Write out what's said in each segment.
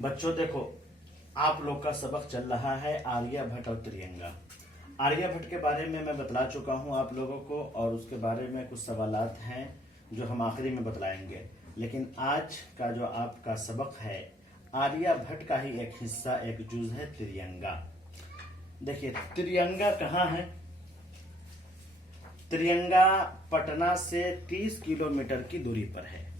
बच्चों देखो, आप लोग का सबक चल रहा है आर्यभट्ट और त्रियंगा। आर्यभट्ट के बारे में मैं बतला चुका हूं आप लोगों को, और उसके बारे में कुछ सवालात हैं जो हम आखिरी में बतलाएंगे। लेकिन आज का जो आपका सबक है आर्यभट्ट का ही एक हिस्सा, एक जुज है त्रियंगा। देखिए त्रियंगा कहाँ है। त्रियंगा पटना से 30 किलोमीटर की दूरी पर है।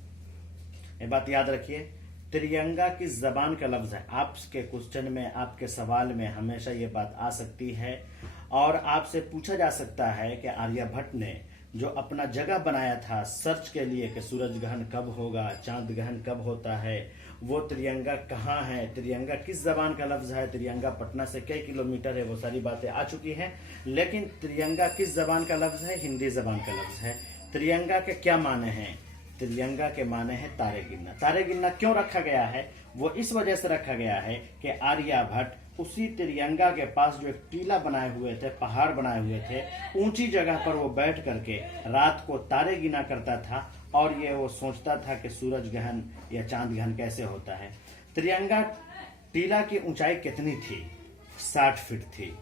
ये बात याद रखिए। त्रियंगा किस जबान का लफ्ज है? आपके क्वेश्चन में, आपके सवाल में हमेशा ये बात आ सकती है और आपसे पूछा जा सकता है कि आर्यभट्ट ने जो अपना जगह बनाया था सर्च के लिए कि सूरज ग्रहण कब होगा, चांद ग्रहण कब होता है, वो त्रियंगा कहाँ है, त्रियंगा किस जबान का लफ्ज है, त्रियंगा पटना से कई किलोमीटर है, वो सारी बातें आ चुकी हैं। लेकिन त्रियंगा किस जबान का लफ्ज है? हिंदी जबान का लफ्ज है। त्रियंगा के क्या माने हैं? त्रियंगा के माने हैं तारे गिनना। तारे गिनना क्यों रखा गया है? वो इस वजह से रखा गया है कि आर्यभट्ट उसी त्रियंगा के पास जो एक टीला बनाए हुए थे, पहाड़ बनाए हुए थे, ऊंची जगह पर वो बैठ करके रात को तारे गिना करता था और ये वो सोचता था कि सूरज ग्रहण या चांद ग्रहण कैसे होता है। त्रियंगा टीला की ऊंचाई कितनी थी? 60 फीट थी।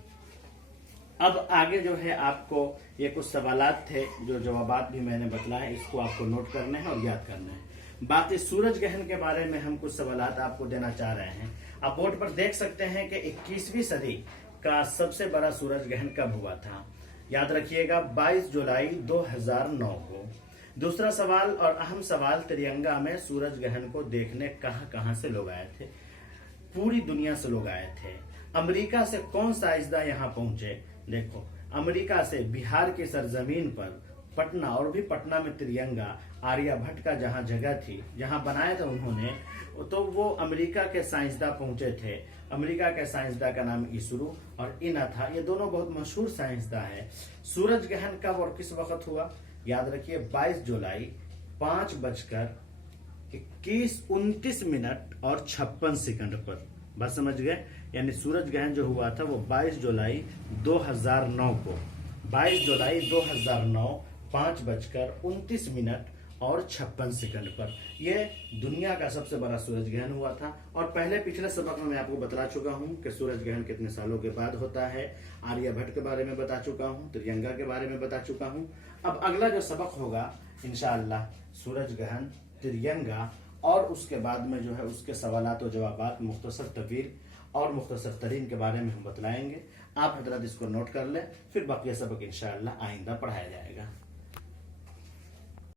अब आगे जो है आपको ये कुछ सवालात थे जो जवाबात भी मैंने बतलाए, इसको आपको नोट करने हैं और याद करना है। बाकी सूरज ग्रहण के बारे में हम कुछ सवालात आपको देना चाह रहे हैं। आप बोर्ड पर देख सकते हैं कि 21वीं सदी का सबसे बड़ा सूरज ग्रहण कब हुआ था? याद रखिएगा 22 जुलाई 2009 को। दूसरा सवाल और अहम सवाल, त्रियंगा में सूरज ग्रहण को देखने कहां कहां से लोग आए थे? पूरी दुनिया से लोग आए थे। अमेरिका से कौन साइंसदान यहाँ पहुंचे? देखो, अमेरिका से बिहार की सरजमीन पर पटना, और भी पटना में त्रियंगा आर्यभट्ट का जहां जगह थी, जहां बनाया था उन्होंने, तो वो अमेरिका के साइंसदान पहुंचे थे। अमेरिका के साइंसदान का नाम इसरो और इना था। ये दोनों बहुत मशहूर साइंसदान है। सूरज ग्रहण कब और किस वक्त हुआ? याद रखिए 22 जुलाई 5:29 और 56 सेकंड पर। बात समझ गए? यानी सूरज ग्रहण जो हुआ था वो 22 जुलाई 2009 को, 22 जुलाई 2009 5:29 और 56 सेकंड पर यह दुनिया का सबसे बड़ा सूरज ग्रहण हुआ था। और पहले पिछले सबक में मैं आपको बता चुका हूं कि सूरज ग्रहण कितने सालों के बाद होता है। आर्यभट्ट के बारे में बता चुका हूं, त्रियंगा के बारे में बता चुका हूं। अब अगला जो सबक होगा इंशाअल्लाह सूरज ग्रहण, त्रियंगा और उसके बाद में जो है उसके सवालात और जवाबात मुख्तसर तवील और मुख्तसर तरीन के बारे में हम बतलाएंगे। आप हजरात इसको नोट कर लें, फिर बाकी सबक इंशाअल्लाह आइंदा पढ़ाया जाएगा।